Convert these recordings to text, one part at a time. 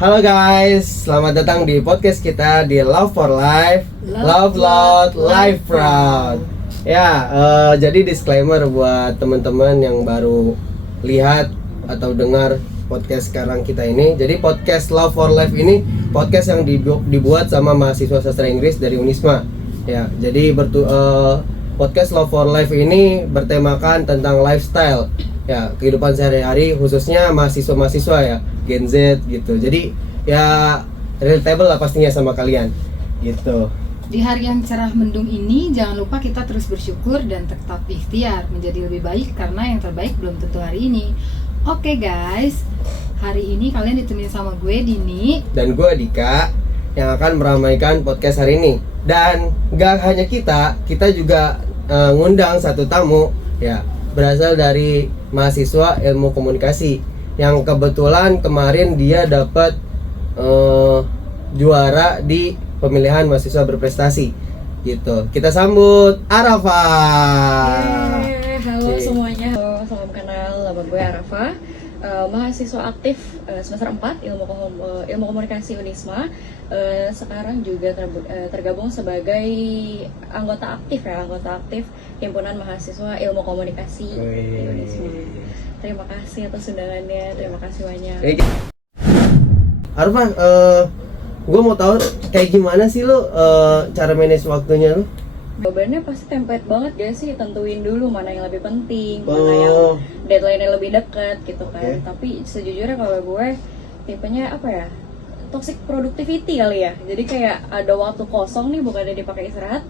Halo guys, selamat datang di podcast kita di Love for Life, Love Loud, Life Proud. Ya, jadi disclaimer buat teman-teman yang baru lihat atau dengar podcast sekarang kita ini. Jadi podcast Love for Life ini podcast yang dibuat sama mahasiswa sastra Inggris dari Unisma. Ya, jadi podcast Love for Life ini bertemakan tentang lifestyle. Ya, kehidupan sehari-hari khususnya mahasiswa-mahasiswa ya, Gen Z gitu. Jadi ya relatable lah pastinya sama kalian gitu. Di hari yang cerah mendung ini, jangan lupa kita terus bersyukur dan tetap ikhtiar menjadi lebih baik karena yang terbaik belum tentu hari ini. Oke guys, hari ini kalian ditemenin sama gue Dini dan gue Dika yang akan meramaikan podcast hari ini. Dan gak hanya kita juga ngundang satu tamu ya, berasal dari mahasiswa ilmu komunikasi yang kebetulan kemarin dia dapat juara di pemilihan mahasiswa berprestasi gitu. Kita sambut Arafa. Halo semuanya, salam kenal, nama gue Arafa, mahasiswa aktif semester 4 ilmu komunikasi Unisma. Sekarang juga tergabung sebagai anggota aktif himpunan mahasiswa ilmu komunikasi di Unisma. Terima kasih atas undangannya, terima kasih banyak. Arfa, gue mau tahu kayak gimana sih lo cara manage waktunya lo? Jawabannya pasti template banget gak sih, tentuin dulu mana yang lebih penting, mana yang deadline-nya lebih dekat gitu kan. Tapi sejujurnya kalau gue tipenya apa ya, toxic productivity kali ya. Jadi kayak ada waktu kosong nih, bukannya dipakai istirahat,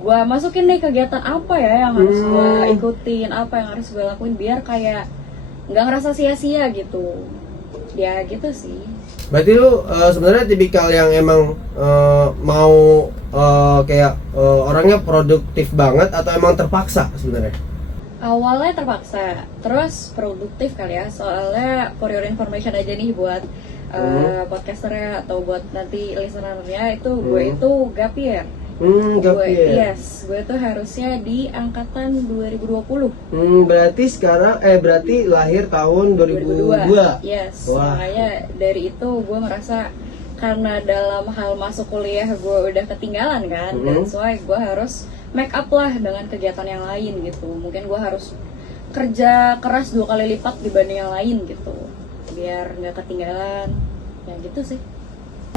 gue masukin deh kegiatan apa ya yang harus gue ikutin, apa yang harus gue lakuin biar kayak nggak ngerasa sia-sia gitu. Ya gitu sih. Berarti lu sebenarnya tipikal yang emang mau orangnya produktif banget atau emang terpaksa sebenarnya? Awalnya terpaksa, terus produktif kali ya. Soalnya for your information aja nih buat podcasternya atau buat nanti listenernya, itu gue itu gap year. Gue tuh harusnya di angkatan 2020. Berarti sekarang berarti lahir tahun 2002. Yes. Wah. Makanya dari itu gue merasa karena dalam hal masuk kuliah gue udah ketinggalan kan, dan soalnya gue harus make up lah dengan kegiatan yang lain gitu. Mungkin gue harus kerja keras 2 kali lipat dibanding yang lain gitu, biar nggak ketinggalan. Ya gitu sih.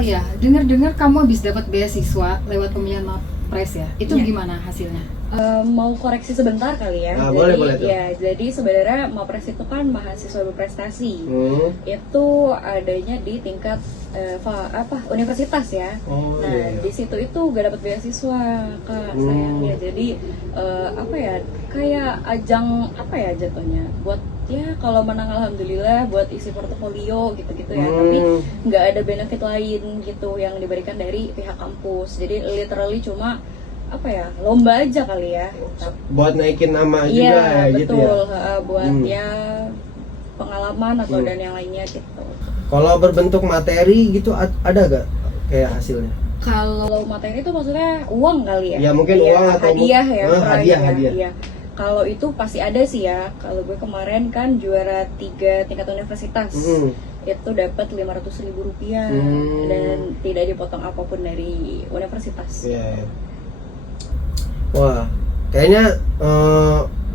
ya, dengar kamu habis dapat beasiswa lewat pemilihan Mapres ya. Itu gimana hasilnya? Mau koreksi sebentar kali ya. Boleh ya, jadi sebenarnya Mapres itu kan mahasiswa berprestasi. Itu adanya di tingkat universitas ya. Di situ itu gak dapat beasiswa Kak, sayangnya. Jadi kayak ajang jatuhnya buat ya kalau menang alhamdulillah buat isi portofolio gitu-gitu ya. Tapi nggak ada benefit lain gitu yang diberikan dari pihak kampus. Jadi literally cuma lomba aja kali ya, buat naikin nama juga gitu ya. Buat ya pengalaman atau dan yang lainnya gitu. Kalau berbentuk materi gitu ada gak kayak hasilnya? Kalau materi itu maksudnya uang kali ya? Ya mungkin uang atau hadiah ya. Hadiah. Iya. Kalau itu pasti ada sih ya. Kalau gue kemarin kan juara 3 tingkat universitas. Itu dapat Rp500.000 dan tidak dipotong apapun dari universitas. Wah, kayaknya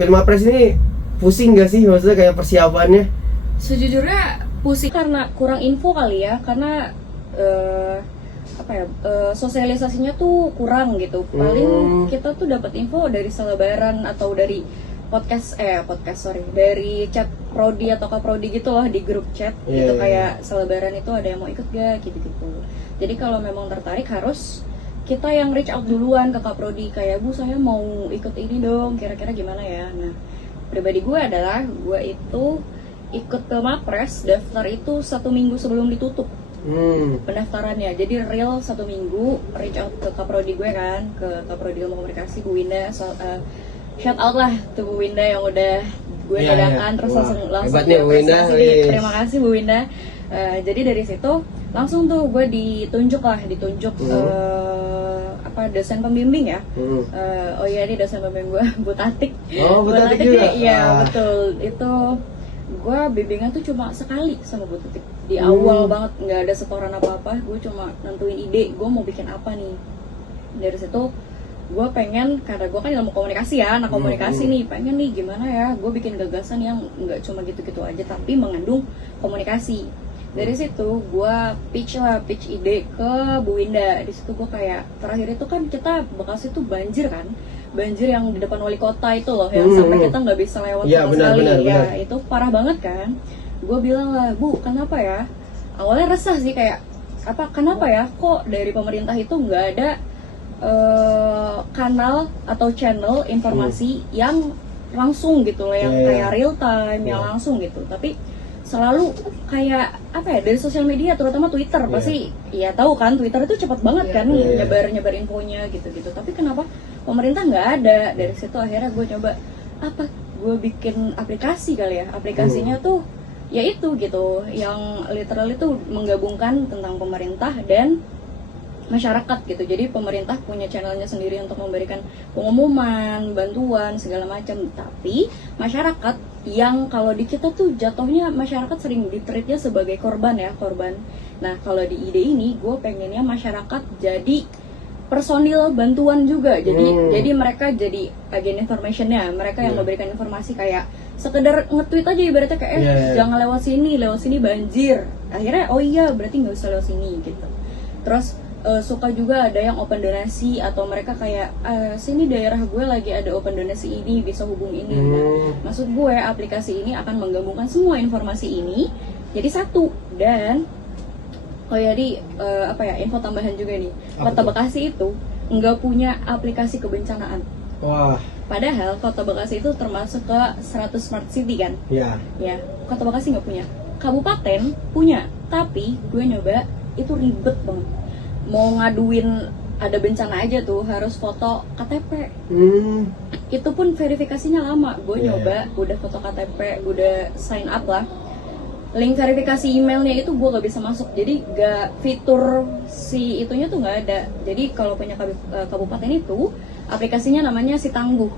Mapres ini pusing gak sih, maksudnya kayak persiapannya? Sejujurnya pusing karena kurang info kali ya, karena sosialisasinya tuh kurang gitu. Paling kita tuh dapat info dari selebaran atau dari dari chat prodi atau kaprodi gitu loh, di grup chat gitu. Kayak selebaran itu ada yang mau ikut gak gitu-gitu. Jadi kalau memang tertarik harus kita yang reach out duluan ke kaprodi, kayak Bu saya mau ikut ini dong, kira-kira gimana ya. Nah, pribadi gue adalah gue itu ikut ke Mapres, daftar itu 1 minggu sebelum ditutup pendaftarannya. Jadi real 1 minggu reach out ke kaprodi gue kan, ke kaprodi ilmu komunikasi Bu Winda. Shout out lah tuh Bu Winda yang udah gue dadakan terus langsung Bu Winda. Terima kasih Bu Winda. Jadi dari situ langsung tuh gue ditunjuk dosen pembimbing ya. Ini dosen pembimbing gue Bu Tatik. Bu Tatik juga? Iya betul. Itu gue bimbingan tuh cuma sekali sama Bu Tatik. di awal banget, nggak ada setoran apa-apa, gue cuma nentuin ide gue mau bikin apa nih. Dari situ gue pengen, karena gue kan ilmu komunikasi ya, anak komunikasi nih, pengen nih gimana ya gue bikin gagasan yang nggak cuma gitu-gitu aja tapi mengandung komunikasi. Dari situ gue pitch ide ke Bu Winda. Di situ gue kayak, terakhir itu kan kita Bekasi tuh banjir kan, banjir yang di depan wali kota itu loh, yang sampai kita nggak bisa lewat ya, sama benar, sekali. benar, Ya benar. itu parah banget kan. Gue bilang lah, Bu kenapa ya, awalnya resah sih kayak kenapa ya kok dari pemerintah itu nggak ada kanal atau channel informasi yang langsung gitu loh, yang kayak real time, yang langsung gitu. Tapi selalu kayak dari sosial media, terutama Twitter, pasti ya tahu kan Twitter itu cepat banget kan nyebar infonya gitu-gitu. Tapi kenapa pemerintah nggak ada? Dari situ akhirnya gue coba gue bikin aplikasi kali ya. Aplikasinya tuh ya itu gitu, yang literal itu menggabungkan tentang pemerintah dan masyarakat gitu. Jadi pemerintah punya channelnya sendiri untuk memberikan pengumuman, bantuan, segala macam. Tapi masyarakat yang kalau di kita tuh jatuhnya masyarakat sering ditreatnya sebagai korban. Nah kalau di ide ini gue pengennya masyarakat jadi personil bantuan juga. Jadi mereka jadi agen informationnya, mereka yang memberikan informasi kayak sekedar nge-tweet aja ibaratnya kayak jangan lewat sini banjir. Akhirnya oh iya berarti nggak usah lewat sini gitu. Terus suka juga ada yang open donasi, atau mereka kayak sini daerah gue lagi ada open donasi ini, bisa hubungi ini. Nah, maksud gue aplikasi ini akan menggabungkan semua informasi ini jadi satu. Dan info tambahan juga nih, Kota Bekasi itu nggak punya aplikasi kebencanaan. Wah. Padahal Kota Bekasi itu termasuk ke 100 smart city kan. Ya, Kota Bekasi nggak punya. Kabupaten punya, tapi gue nyoba itu ribet banget. Mau ngaduin ada bencana aja tuh harus foto KTP. Itu pun verifikasinya lama. Gue nyoba udah foto KTP, udah sign up lah, link verifikasi emailnya itu gue gak bisa masuk. Jadi gak fitur si itunya tuh gak ada. Jadi kalau punya kabupaten itu aplikasinya namanya Si Tangguh.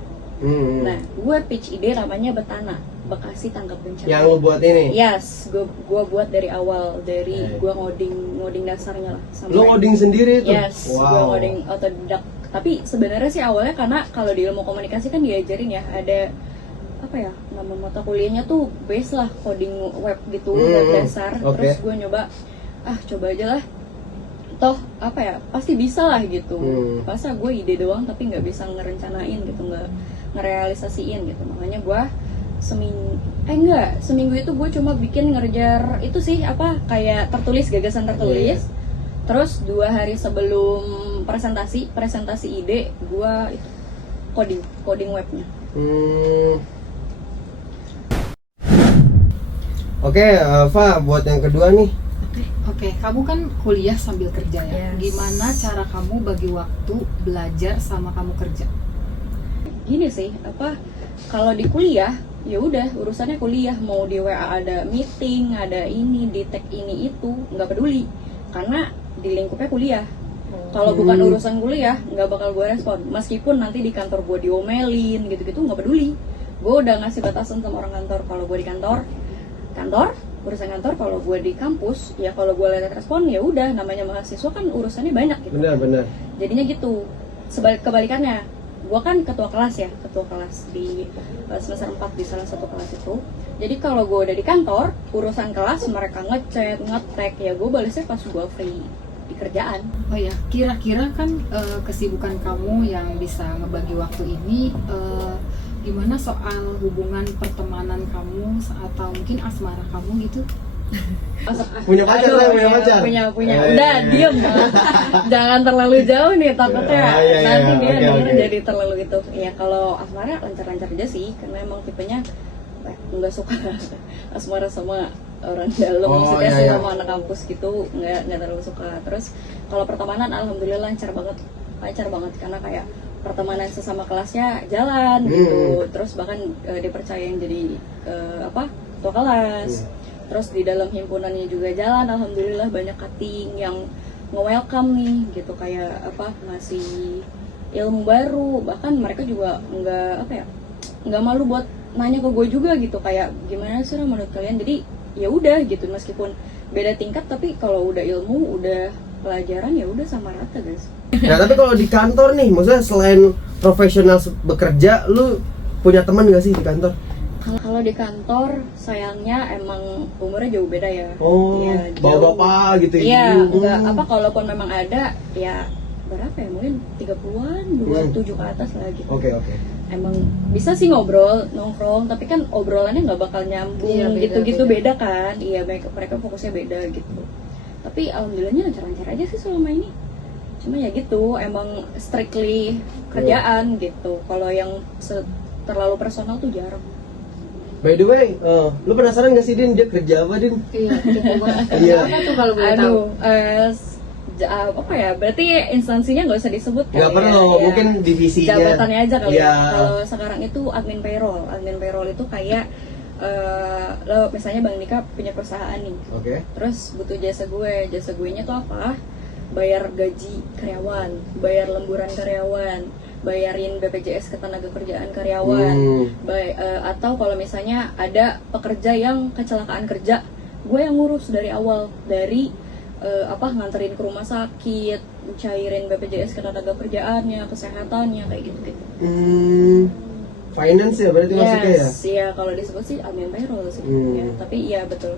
Nah gue pitch ide namanya Betana, Bekasi Tanggap Bencana. Yang lo buat ini? Yes, gue buat dari awal, dari gue ngoding dasarnya lah. Lo ngoding sendiri itu? Yes, gue ngoding otodidak. Tapi sebenarnya sih awalnya karena kalau di ilmu komunikasi kan diajarin ya, ada nama mata kuliahnya tuh base lah, coding web gitu, web dasar. Terus gue nyoba, coba aja lah. Toh pasti bisa lah gitu. Masa gue ide doang tapi nggak bisa ngerencanain gitu, nggak ngerealisasiin gitu. Makanya gue seminggu itu gue cuma bikin ngerjar itu sih kayak gagasan tertulis. Terus 2 hari sebelum presentasi ide gue itu coding webnya. Oke, Fa, buat yang kedua nih. Oke, kamu kan kuliah sambil kerja ya. Yes. Gimana cara kamu bagi waktu belajar sama kamu kerja? Gini sih, kalau di kuliah ya udah urusannya kuliah, mau di WA ada meeting, ada ini, di tag ini itu, nggak peduli karena di lingkupnya kuliah. Kalau bukan urusan kuliah nggak bakal gue respon, meskipun nanti di kantor gue diomelin gitu-gitu, nggak peduli. Gue udah ngasih batasan sama orang kantor. Kalau gue di kantor urusan kantor. Kalau gue di kampus ya kalau gue lihat respon ya udah, namanya mahasiswa kan urusannya banyak gitu. Benar. Jadinya gitu. Kebalikannya, gue kan ketua kelas di semester 4 di salah satu kelas itu. Jadi kalau gue udah di kantor, urusan kelas mereka ngechat, nge-tag, ya gue balasnya pas gue free di kerjaan. Oh ya, kira-kira kan kesibukan kamu yang bisa ngebagi waktu ini, gimana soal hubungan pertemanan kamu atau mungkin asmara kamu gitu? Punya pacar lah, punya pacar. Punya. Udah diem banget. Jangan terlalu jauh nih, takutnya nanti dia denger jadi terlalu gitu. Ya kalau asmara lancar-lancar aja sih, karena emang tipenya nggak suka asmara sama orang dalam, maksudnya sama anak kampus gitu, nggak terlalu suka. Terus kalau pertemanan alhamdulillah lancar banget karena kayak pertemanan sesama kelasnya jalan gitu. Terus bahkan dipercayain jadi ketua kelas. Terus di dalam himpunannya juga jalan, alhamdulillah banyak cutting yang nge-welcome nih gitu, kayak ngasih ilmu baru. Bahkan mereka juga nggak malu buat nanya ke gue juga gitu, kayak gimana sih menurut kalian. Jadi ya udah gitu, meskipun beda tingkat, tapi kalau udah ilmu, udah pelajaran ya udah sama rata guys. Nah tapi kalau di kantor nih, maksudnya selain profesional bekerja, lu punya teman gak sih di kantor? Kalau di kantor sayangnya emang umurnya jauh beda ya. Oh, ya, bapak-bapak gitu ya? Iya, enggak apa, kalaupun memang ada ya berapa ya, mungkin 30-an, 27 ke atas lah gitu. Oke. Emang bisa sih ngobrol, nongkrong, tapi kan obrolannya nggak bakal nyambung, Iya, gitu-gitu beda kan. Iya, mereka fokusnya beda gitu. Tapi alhamdulillahnya lancar-lancar aja sih selama ini. Cuma ya gitu, emang strictly kerjaan gitu. Kalau yang terlalu personal tuh jarang. By the way, lu penasaran gak sih Din, dia kerja apa Din? Iya, kepo banget. Iya. Apa tuh kalau boleh tahu? Apa ya? Berarti instansinya nggak usah disebut kan? Gak perlu, ya. mungkin divisinya. Jabatannya aja kali Iya. ya. Kalau sekarang itu admin payroll. Admin payroll itu kayak lo misalnya Bang Nika punya perusahaan nih. Oke. Terus butuh jasa gue nya tuh apa? Bayar gaji karyawan, bayar lemburan karyawan, bayarin BPJS ketenagakerjaan karyawan, atau kalau misalnya ada pekerja yang kecelakaan kerja, gue yang ngurus dari awal, dari nganterin ke rumah sakit, cairin BPJS ketenagakerjaannya, kesehatannya, kayak gitu-gitu. Finance ya berarti masuknya ya? Iya, kalau disebut sih admin payroll sih. Ya, tapi iya betul,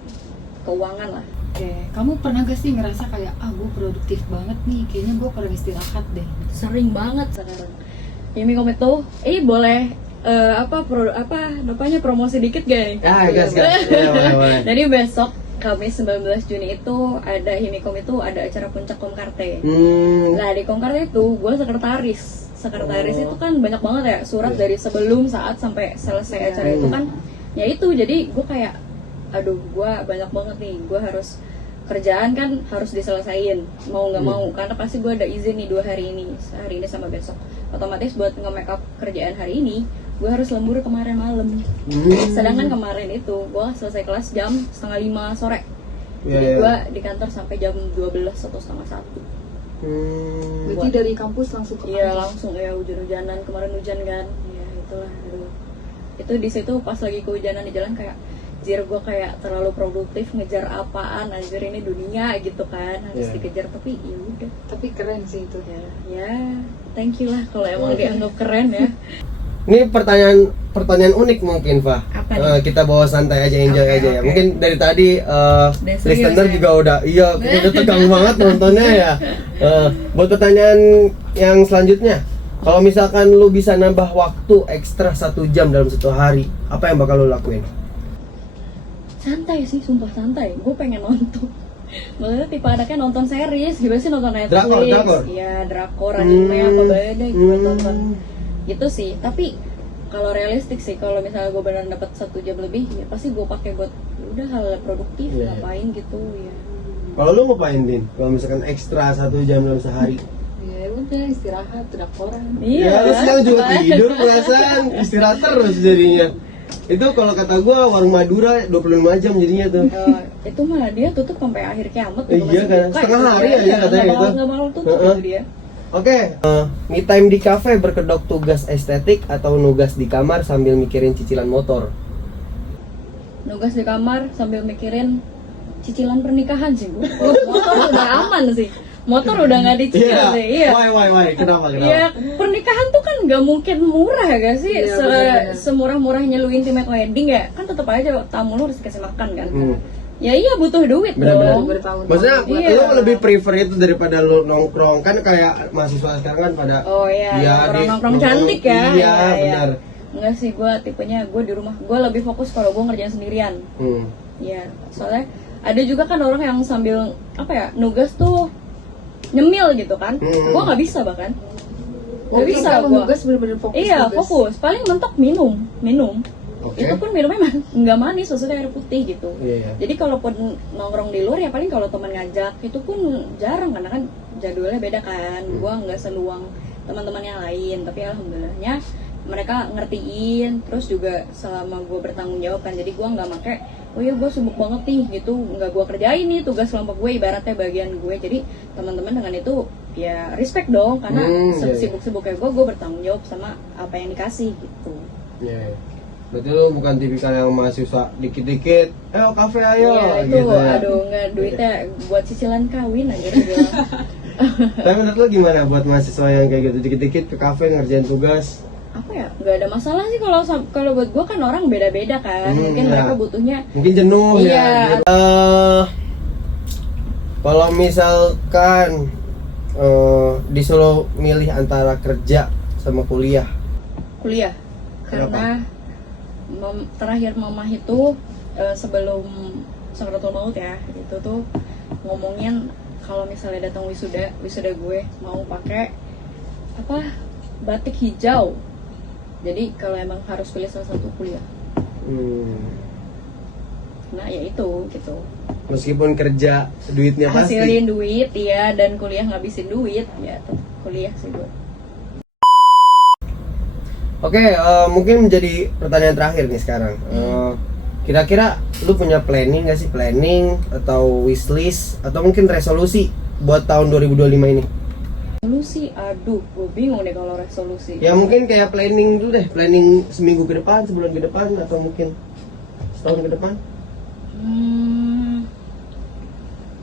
keuangan lah. Oke, kamu pernah gak sih ngerasa kayak gue produktif banget nih, kayaknya gue kurang istirahat deh. Sering banget sekarang. Yemikom itu, boleh promosi dikit gak nih? Gas. Boleh. Jadi besok Kamis 19 Juni itu ada Himikom, itu ada acara puncak Komkarte. Nah di Komkarte itu gue sekretaris itu kan banyak banget ya surat dari sebelum, saat, sampai selesai acara itu kan. Ya itu, jadi gue kayak aduh, gue banyak banget nih, gue harus kerjaan kan harus diselesain mau nggak mau, karena pasti gue ada izin nih 2 hari ini sama besok, otomatis buat nge-make up kerjaan hari ini gue harus lembur kemarin malam. Sedangkan kemarin itu gue selesai kelas jam 4:30 sore, jadi gue di kantor sampai jam 12 atau 1:30. Berarti dari kampus langsung ke Iya langsung ya, hujan-hujanan kemarin, hujan kan ya, itulah. Aduh, itu di situ pas lagi kehujanan di jalan kayak anjir, gue kayak terlalu produktif ngejar apaan, anjir ini dunia gitu kan, harus dikejar, tapi ya udah. Tapi keren sih itu. Ya thank you lah kalau emang dianggap keren ya. Ini pertanyaan unik mungkin, Fah. Kita bawa santai aja, enjoy aja ya. Mungkin dari tadi listener juga udah tegang banget nontonnya ya. Buat pertanyaan yang selanjutnya, kalau misalkan lu bisa nambah waktu ekstra 1 jam dalam 1 hari, apa yang bakal lu lakuin? Santai sih, sumpah santai. Gue pengen nonton. Maksudnya tipe anaknya nonton series, gimana sih nonton Netflix? Drakor? Iya, drakor, anime apa beda gue tonton. Gitu sih, tapi kalau realistik sih, kalau misalnya gue beneran dapat 1 jam lebih, ya pasti gue pakai buat udah hal produktif, ngapain gitu ya. Kalau lu ngapain, Din? Kalau misalkan ekstra 1 jam dalam sehari? Ya udah, istirahat, drakoran. Iya, lu siang juga tidur, perasaan istirahat terus jadinya. Itu kalau kata gue warung Madura 25 jam jadinya tuh. Itu mah dia tutup sampai akhir kiamat. Iya kan, setengah hari aja katanya gitu. Nggak mau tutup itu dia. Oke, me time di cafe berkedok tugas estetik atau nugas di kamar sambil mikirin cicilan motor? Nugas di kamar sambil mikirin cicilan pernikahan sih Bu. Motor udah aman sih. Motor udah nggak dicicil sih. Iya. Why? Kenapa? Iya, pernikahan tuh kan nggak mungkin murah gak sih? Iya, Semurah-murahnya lu intimate wedding ya, kan tetap aja tamu lu harus dikasih makan kan. Ya iya, butuh duit dong. Maksudnya lu lebih prefer itu daripada lu nongkrong, kan kayak mahasiswa sekarang kan pada nongkrong cantik ya. Iya, benar. Enggak sih, gue tipenya gue di rumah gue lebih fokus kalau gue ngerjain sendirian. Iya, soalnya ada juga kan orang yang sambil nugas tuh nyemil gitu kan. Gue nggak bisa, bahkan nggak bisa gue. Nugas bener-bener fokus. Iya, fokus. Paling mentok minum. Itu pun minumnya nggak manis, maksudnya air putih gitu. Jadi kalaupun nongkrong di luar ya paling kalau teman ngajak, itu pun jarang karena kan jadwalnya beda kan. Gue nggak seluang teman-teman yang lain, tapi alhamdulillahnya mereka ngertiin. Terus juga selama gue bertanggung jawab kan, jadi gue nggak make oh ya gue sibuk banget nih gitu, nggak gue kerjain nih tugas kelompok gue, ibaratnya bagian gue. Jadi teman-teman dengan itu ya respect dong, karena sibuk-sibuknya gue bertanggung jawab sama apa yang dikasih gitu. Berarti lu bukan tipikal yang mahasiswa dikit-dikit, ayo kafe ayo Iya itu, gitu ya. aduh nggak duitnya buat cicilan kawin aja dia bilang. Tapi menurut lu gimana buat mahasiswa yang kayak gitu, dikit-dikit ke kafe ngerjain tugas? Apa ya, nggak ada masalah sih kalau buat gue kan orang beda-beda kan, mungkin ya. mereka butuhnya Mungkin jenuh Iya. ya gitu. Kalau misalkan disuruh milih antara kerja sama kuliah, kuliah karena terakhir mama itu sebelum Sakratul Maut ya, itu tuh ngomongin kalau misalnya datang wisuda gue mau pakai apa, batik hijau. Jadi kalau emang harus pilih salah satu kuliah, nah ya itu gitu. meskipun kerja duitnya pasti. Hasilin duit ya, dan kuliah ngabisin duit ya, tetap kuliah sih gue. Oke, mungkin menjadi pertanyaan terakhir nih sekarang. Kira-kira lu punya planning nggak sih, planning atau wishlist atau mungkin resolusi buat tahun 2025 ini? Resolusi, aduh, gue bingung deh kalau resolusi. Ya mungkin kayak planning dulu deh, planning seminggu ke depan, sebulan ke depan, atau mungkin setahun ke depan.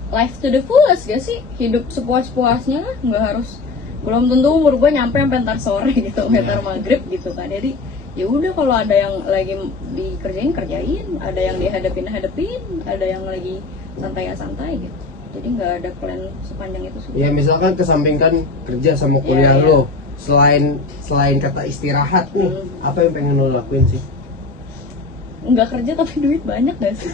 Life to the fullest gak sih? Hidup sepuas-puasnya lah, nggak harus. Belum tentu umur gue nyampe sampai ntar sore gitu, ntar maghrib gitu kan. Jadi ya udah, kalau ada yang lagi dikerjain kerjain, ada yang dihadapin, ada yang lagi santai gitu. Jadi nggak ada plan sepanjang itu sih. Ya misalkan kesampingkan kerja sama kuliah Iya. lo, selain kata istirahat nih, apa yang pengen lo lakuin sih? Nggak kerja tapi duit banyak gak sih?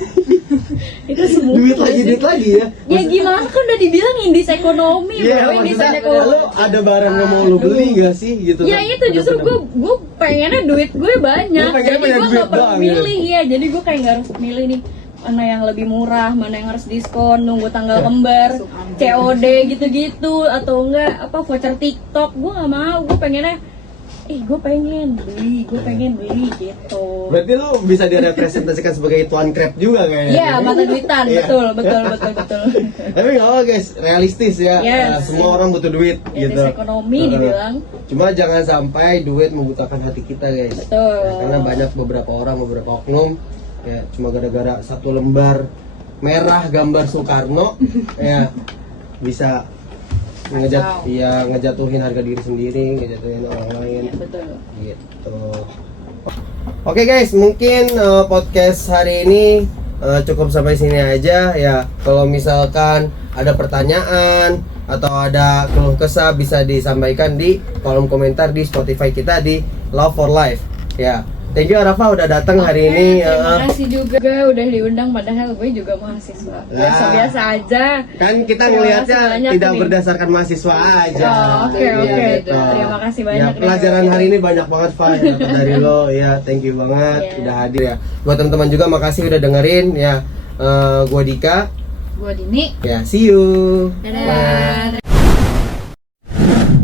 Itu semua Duit lagi ya? Ya gimana, kan udah dibilang indis ekonomi, Iya, bro, indis maksudnya ekonomi. lo ada barang yang mau lo beli gak sih gitu? Ya kan? itu justru gue pengennya duit gue banyak, Lu pengennya jadi banyak gue duit nggak perlu doang, milih ya. Jadi gue kayak nggak harus milih nih mana yang lebih murah, mana yang harus diskon, nunggu tanggal kembar, COD gitu-gitu, atau enggak apa voucher TikTok. Gue nggak mau, gue pengennya gue pengen beli gitu. Berarti lu bisa direpresentasikan sebagai tuan krep juga kayaknya. Iya, mata duitan, Iya. betul. Tapi nggak apa guys, realistis ya. Yes. Semua orang butuh duit Ya, gitu. ekonomi dibilang. Cuma jangan sampai duit membutakan hati kita guys. Betul. Ya, karena banyak beberapa oknum ya cuma gara-gara satu lembar merah gambar Soekarno ya bisa ngejatuhin harga diri sendiri, ngejatuhin orang lain. Ya, betul. Gitu. Oke guys, mungkin podcast hari ini cukup sampai sini aja ya. Kalau misalkan ada pertanyaan atau ada keluh kesah bisa disampaikan di kolom komentar di Spotify kita di Love for Life ya. Thank you Arafa udah datang hari ini. Terima kasih juga udah diundang, padahal gue juga mahasiswa. Biasa-biasa aja. Kan kita Terima ngelihatnya kasih banyak tidak nih. berdasarkan mahasiswa aja. Oke. Iya, gitu. Terima kasih banyak Ya, nih. pelajaran hari ini banyak banget Fa yang dapat dari lo ya. Thank you banget Iya. udah hadir ya. Buat teman-teman juga makasih udah dengerin ya. Gua Dika. Gua Dini. Ya, see you. Dadah. Bye.